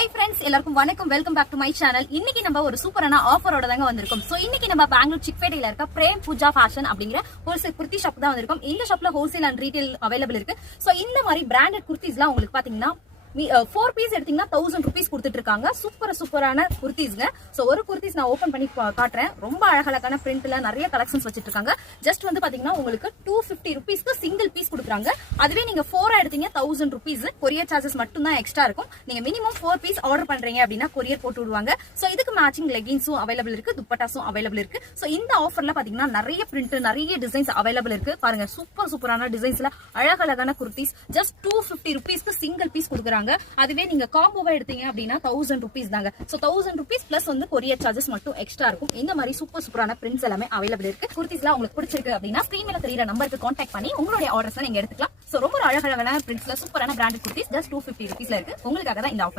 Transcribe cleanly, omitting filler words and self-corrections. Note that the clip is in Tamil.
ஹாய் ஃப்ரெண்ட்ஸ், எல்லாருக்கும் வணக்கம். Welcome back to my channel. இன்னைக்கு நம்ம ஒரு சூப்பரான ஆஃபரோட தாங்க வந்திருக்கோம். சோ இன்னைக்கு நம்ம பெங்களூர் சிக்பேட்டையில இருக்க பிரேம் பூஜா ஃபேஷன் அப்படிங்கிற ஹோல்சேல் குர்த்தி ஷாப் தான் வந்திருக்கோம். இந்த ஷாப்ல ஹோல்சேல் அண்ட் ரீட்டைல் அவைலபிள் இருக்கு. சோ இந்த மாதிரி பிராண்டட் குர்த்திஸ்லாம் உங்களுக்கு பாத்தீங்கன்னா 4 பீஸ் எடுத்தீங்கன்னா 1000 rupees கொடுத்துட்டு இருக்காங்க. சூப்பரான குர்த்திஸ்ங்க. சோ ஒரு குர்த்திஸ் நான் ஓபன் பண்ணி காட்டுறேன். ரொம்ப அழகழகான பிரிண்ட்ல நிறைய கலெக்ஷன்ஸ் வச்சிட்டு இருக்காங்க. ஜஸ்ட் வந்து பாத்தீங்கன்னா உங்களுக்கு 250 rupeesக்கு சிங்கிள் பீஸ் கொடுக்குறாங்க. அதுவே நீங்க 4 எடுத்தீங்க 1000 rupees. கொரியர் சார்ஜஸ் மட்டும் தான் எக்ஸ்ட்ரா இருக்கும். நீங்க மினிமம் 4 பீஸ் ஆர்டர் பண்றீங்க அப்படின்னா கொரியர் போட்டு விடுவாங்க. சோ இதுக்கு மேட்சிங் லெகின்ஸும் அவைலபிள் இருக்கு, துப்பட்டாஸும் அவைலபிள் இருக்கு. சோ இந்த ஆஃபர்ல பாத்தீங்கன்னா நிறைய பிரிண்ட், நிறைய டிசைன்ஸ் அவைலபிள் இருக்கு. பாருங்க, சூப்பரான டிசைன்ஸ்ல அழகழகான குர்த்திஸ் ஜஸ்ட் 250 rupeesக்கு சிங்கிள் பீஸ் கொடுக்குறாங்க. அதுவே நீங்க காம்போவா எடுத்தீங்க அப்படின்னா 1000 rupees தாங்க. சோ 1000 rupees பிளஸ் வந்து கொரியர் சார்ஜஸ் மட்டும் எக்ஸ்ட்ரா இருக்கும். இந்த மாதிரி சூப்பரான பிரிண்ட்ஸ் எல்லாமே அவைலபிள் இருக்கு. குர்த்திஸ்லாம் உங்களுக்கு பிடிச்சிருக்கு அப்படின்னா ஸ்கிரீன்ல தெரியுற நம்பருக்கு கான்டாக்ட் பண்ணி உங்களுடைய ஆர்டர்ஸ் நீங்க எடுத்துக்கலாம். சோ ரொம்ப அழகழகான பிரிண்ட்ஸ்ல சூப்பரான பிராண்டட் குர்த்திஸ் ஜஸ்ட் 250 rupeesல இருக்கு. உங்களுக்காக தான் இந்த ஆஃபர்.